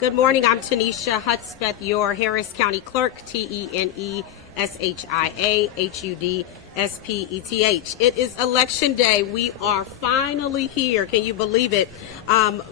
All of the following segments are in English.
Good morning. I'm Teneshia Hudspeth, your Harris County Clerk, Teneshia Hudspeth. It is Election Day. We are finally here. Can you believe it?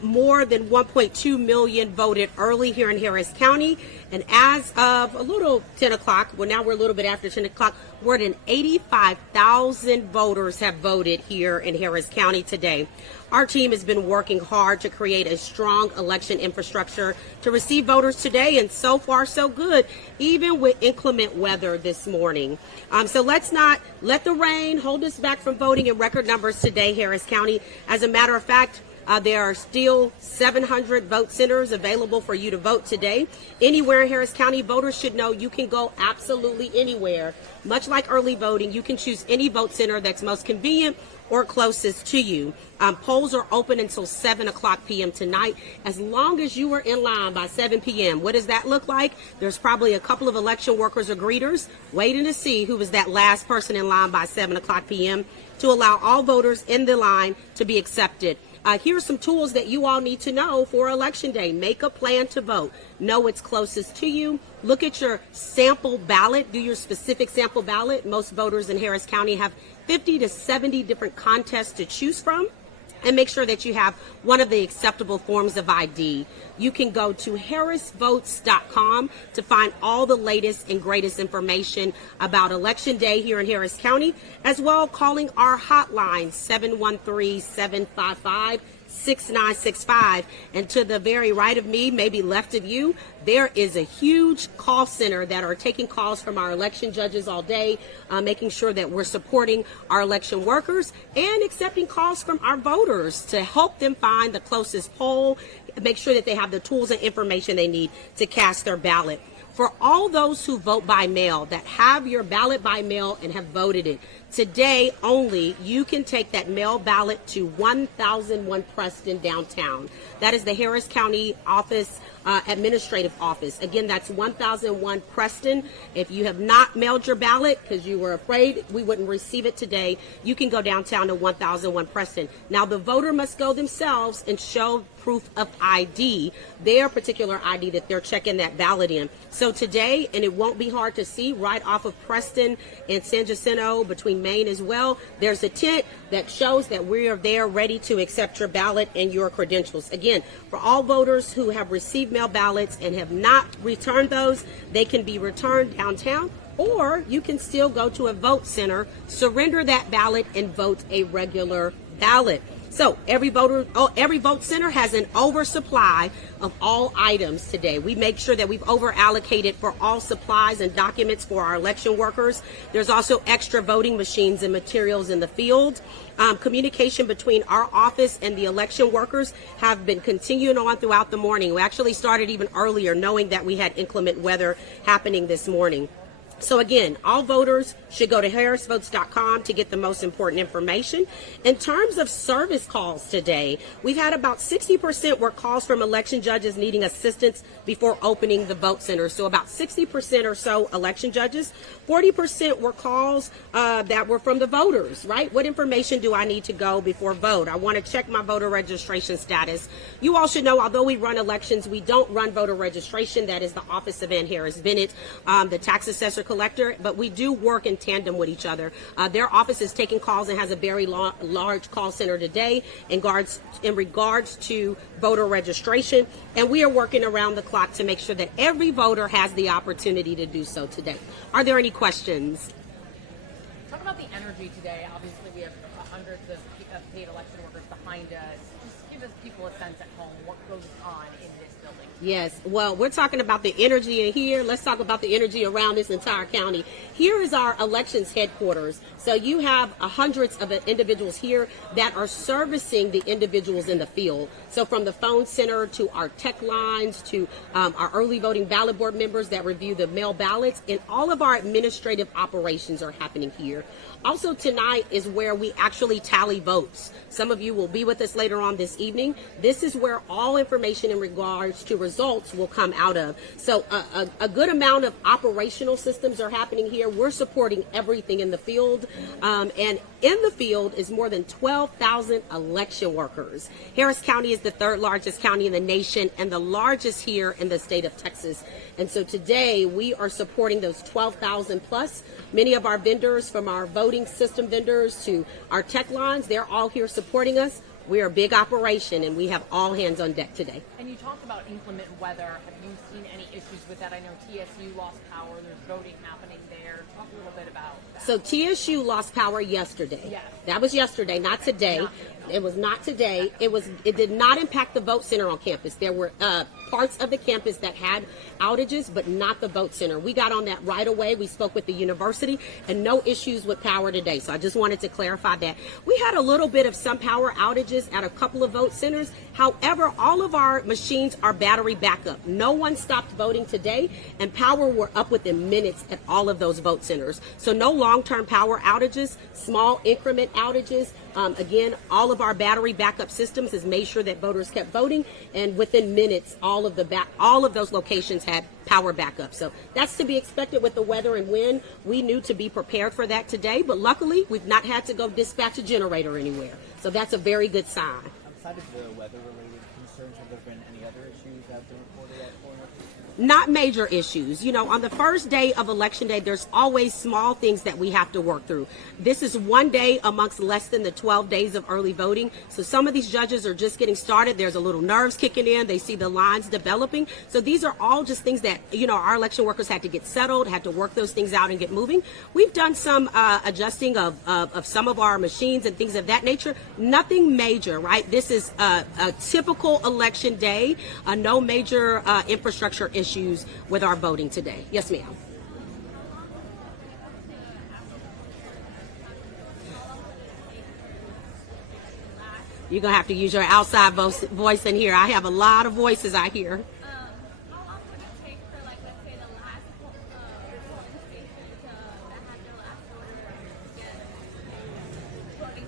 More than 1.2 million voted early here in Harris County. And as of a little 10 o'clock, well, now we're a little bit after 10 o'clock, more than 85,000 voters have voted here in Harris County today. Our team has been working hard to create a strong election infrastructure to receive voters today, and so far so good, even with inclement weather this morning. So let's not let the rain hold us back from voting in record numbers today, Harris County. As a matter of fact, there are still 700 vote centers available for you to vote today. Anywhere in Harris County, voters should know you can go absolutely anywhere. Much like early voting, you can choose any vote center that's most convenient or closest to you. Polls are open until 7 o'clock p.m. tonight, as long as you are in line by 7 p.m. What does that look like? There's probably a couple of election workers or greeters waiting to see who was that last person in line by 7 o'clock p.m. to allow all voters in the line to be accepted. Here are some tools that you all need to know for Election Day. Make a plan to vote. Know what's closest to you. Look at your sample ballot. Do your specific sample ballot. Most voters in Harris County have 50 to 70 different contests to choose from. And make sure that you have one of the acceptable forms of ID. You can go to harrisvotes.com to find all the latest and greatest information about Election Day here in Harris County, as well calling our hotline 713-755-6965. And to the very right of me, maybe left of you, there is a huge call center that are taking calls from our election judges all day, making sure that we're supporting our election workers and accepting calls from our voters to help them find the closest poll, make sure that they have the tools and information they need to cast their ballot. For all those who vote by mail, that have your ballot by mail and have voted it, today only you can take that mail ballot to 1001 Preston downtown. That is the Harris County office, administrative office. Again, that's 1001 Preston. If you have not mailed your ballot because you were afraid we wouldn't receive it today, you can go downtown to 1001 Preston. Now, the voter must go themselves and show proof of ID, their particular ID that they're checking that ballot in. So today, and it won't be hard to see, right off of Preston and San Jacinto between Maine as well, there's a tent that shows that we are there ready to accept your ballot and your credentials. Again, for all voters who have received mail ballots and have not returned those, they can be returned downtown, or you can still go to a vote center, surrender that ballot, and vote a regular ballot. So every vote center has an oversupply of all items today. We make sure that we've over allocated for all supplies and documents for our election workers. There's also extra voting machines and materials in the field. Communication between our office and the election workers have been continuing on throughout the morning. We actually started even earlier, knowing that we had inclement weather happening this morning. So again, all voters should go to harrisvotes.com to get the most important information. In terms of service calls today, we've had about 60% were calls from election judges needing assistance before opening the vote center. So about 60% or so election judges. 40% were calls that were from the voters, right? What information do I need to go before vote? I want to check my voter registration status. You all should know, although we run elections, we don't run voter registration. That is the office of Ann Harris Bennett, the tax assessor collector, but we do work in tandem with each other. Their office is taking calls and has a very large call center today in regards to voter registration, and we are working around the clock to make sure that every voter has the opportunity to do so today. Are there any questions? Talk about the energy today. Obviously, we have hundreds of paid election workers behind us. Just give us people a sense at home what goes on in this building. Yes, well, we're talking about the energy in here. Let's talk about the energy around this entire county. Here is our elections headquarters. So you have hundreds of individuals here that are servicing the individuals in the field. So from the phone center to our tech lines to our early voting ballot board members that review the mail ballots, and all of our administrative operations are happening here. Also tonight is where we actually tally votes. Some of you will be with us later on this evening. This is where all information in regards to results results will come out of. So a good amount of operational systems are happening here. We're supporting everything in the field. And in the field is more than 12,000 election workers. Harris County is the third largest county in the nation and the largest here in the state of Texas. And so today we are supporting those 12,000 plus. Many of our vendors, from our voting system vendors to our tech lines, they're all here supporting us. We're a big operation, and we have all hands on deck today. And you talked about inclement weather. Have you seen any issues with that? I know TSU lost power. There's voting happening there. Talk a little bit about that. So TSU lost power yesterday. Yes. That was yesterday, not today. Not It was not today. It did not impact the vote center on campus. There were parts of the campus that had outages, but not the vote center. We got on that right away. We spoke with the university, and no issues with power today. So I just wanted to clarify that. We had a little bit of some power outages at a couple of vote centers. However, all of our machines are battery backup. No one stopped voting today, and power were up within minutes at all of those vote centers. So no long-term power outages, small increment outages. Again, all of our battery backup systems has made sure that voters kept voting, and within minutes, all of those locations had power backup. So that's to be expected with the weather and wind. We knew to be prepared for that today, but luckily we've not had to go dispatch a generator anywhere. So that's a very good sign. Outside of the weather-related concerns, have there been any other issues that have been reported at Florida? Not major issues. You know, on the first day of Election Day, there's always small things that we have to work through. This is one day amongst less than the 12 days of early voting. So some of these judges are just getting started. There's a little nerves kicking in. They see the lines developing. So these are all just things that, you know, our election workers had to get settled, had to work those things out and get moving. We've done some adjusting of some of our machines and things of that nature. Nothing major, right? This is a typical election day. No major infrastructure issues with our voting today. Yes, ma'am. You're going to have to use your outside voice in here. I have a lot of voices I hear. How long would it take for, like, let's say, the last polling station that had their last order to get voting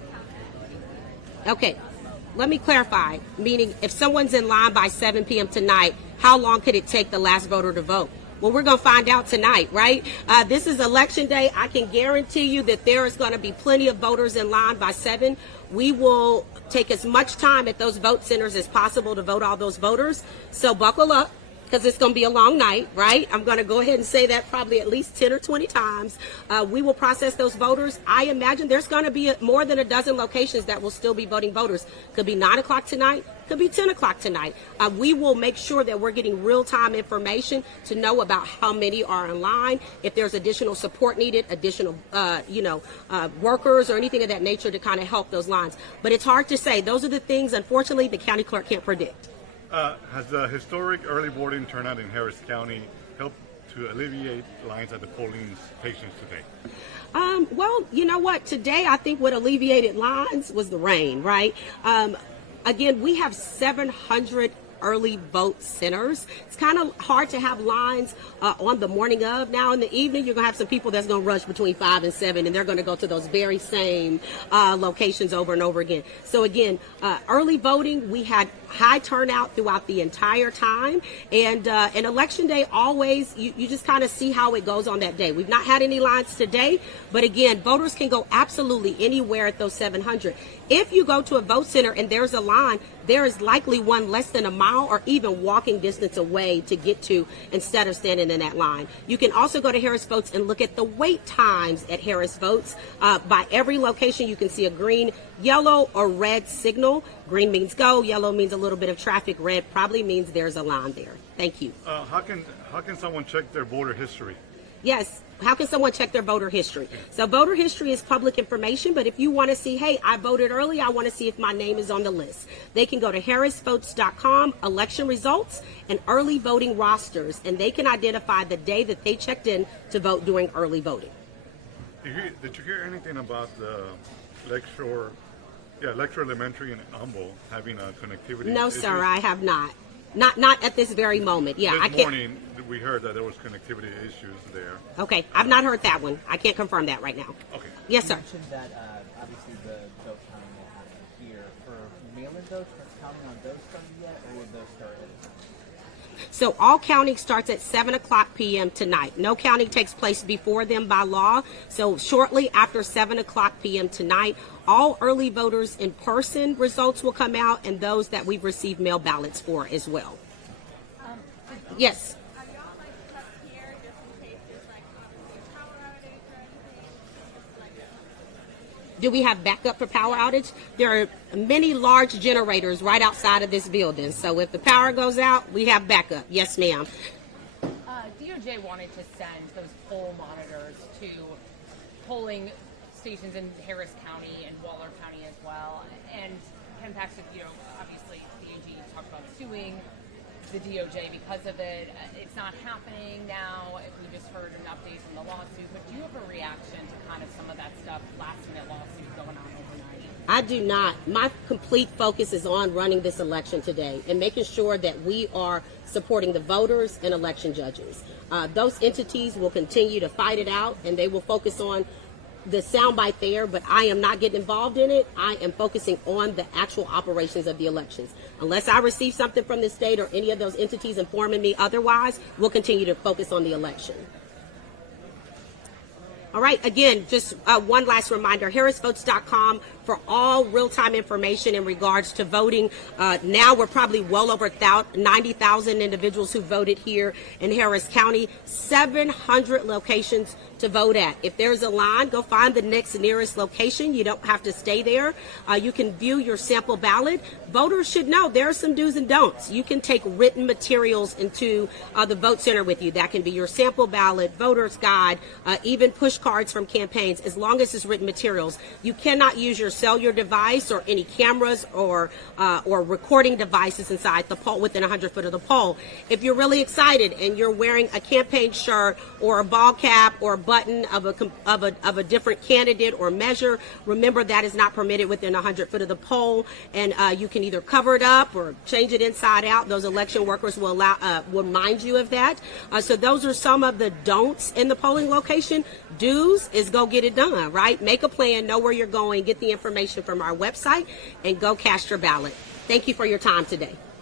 counted? Okay, let me clarify. Meaning, if someone's in line by 7 p.m. tonight, how long could it take the last voter to vote? Well, we're going to find out tonight, right? This is Election Day. I can guarantee you that there is going to be plenty of voters in line by 7. We will take as much time at those vote centers as possible to vote all those voters. So buckle up, because it's going to be a long night, right? I'm going to go ahead and say that probably at least 10 or 20 times. We will process those voters. I imagine there's going to be more than a dozen locations that will still be voting voters. Could be 9 o'clock tonight, could be 10 o'clock tonight. We will make sure that we're getting real-time information to know about how many are in line, if there's additional support needed, additional, workers or anything of that nature to kind of help those lines. But it's hard to say. Those are the things, unfortunately, the county clerk can't predict. Has the historic early voting turnout in Harris County helped to alleviate lines at the polling stations today? Well, you know what? Today, I think what alleviated lines was the rain, right? Again, we have 700 early vote centers. It's kind of hard to have lines on the morning of. Now in the evening, you're going to have some people that's going to rush between 5 and 7, and they're going to go to those very same locations over and over again. So again, early voting, we had high turnout throughout the entire time. And Election Day, always, you just kind of see how it goes on that day. We've not had any lines today, but again, voters can go absolutely anywhere at those 700. If you go to a vote center and there's a line, there is likely one less than a mile or even walking distance away to get to instead of standing in that line. You can also go to Harris Votes and look at the wait times at Harris Votes. By every location, you can see a green, yellow, or red signal. Green means go, yellow means a little bit of traffic, red probably means there's a line there. Thank you. How can someone check their voter history? Yes. How can someone check their voter history? So voter history is public information, but if you want to see, hey, I voted early, I want to see if my name is on the list, they can go to harrisvotes.com, election results, and early voting rosters, and they can identify the day that they checked in to vote during early voting. Did you hear anything about the Lecture Elementary in Humble having a connectivity No, issue? sir, I have not. Not at this very moment. Yeah, I This can't. morning, we heard that there was connectivity issues there. Okay, I've not heard that one. I can't confirm that right now. Okay. Yes, You sir. mentioned that obviously the vote counting will happen here. For mail-in votes, has counting on those started yet, or will those start at a time? So all counting starts at 7 o'clock p.m. tonight. No counting takes place before them by law. So shortly after 7 o'clock p.m. tonight, all early voters in person results will come out, and those that we've received mail ballots for as well. Yes. Are y'all like stuck here just in case there's like obviously a power outage or anything? Like, Do we have backup for power outage? There are many large generators right outside of this building. So if the power goes out, we have backup. Yes, ma'am. DOJ wanted to send those poll monitors to polling stations in Harris County and Waller County as well. And Ken Paxton, obviously the AG talked about suing the DOJ because of it. It's not happening now. We just heard an update from the lawsuit. But do you have a reaction to kind of some of that stuff, last minute lawsuit going on overnight? I do not. My complete focus is on running this election today and making sure that we are supporting the voters and election judges. Those entities will continue to fight it out, and they will focus on the soundbite there, but I am not getting involved in it. I am focusing on the actual operations of the elections. Unless I receive something from the state or any of those entities informing me otherwise, we'll continue to focus on the election. All right, again, just one last reminder, harrisvotes.com for all real-time information in regards to voting. Now we're probably well over 90,000 individuals who voted here in Harris County, 700 locations to vote at. If there's a line, go find the nearest location. You don't have to stay there. You can view your sample ballot. Voters should know there are some do's and don'ts. You can take written materials into the vote center with you. That can be your sample ballot, voter's guide, even push cards from campaigns, as long as it's written materials. You cannot use your cellular device or any cameras or recording devices inside the poll within 100 foot of the poll. If you're really excited and you're wearing a campaign shirt or a ball cap or a button of a different candidate or measure, remember that is not permitted within 100 foot of the poll, and you can either cover it up or change it inside out. Those election workers will remind you of that. So those are some of the don'ts in the polling location. Do's is go get it done, right? Make a plan, know where you're going, get the information from our website, and go cast your ballot. Thank you for your time today.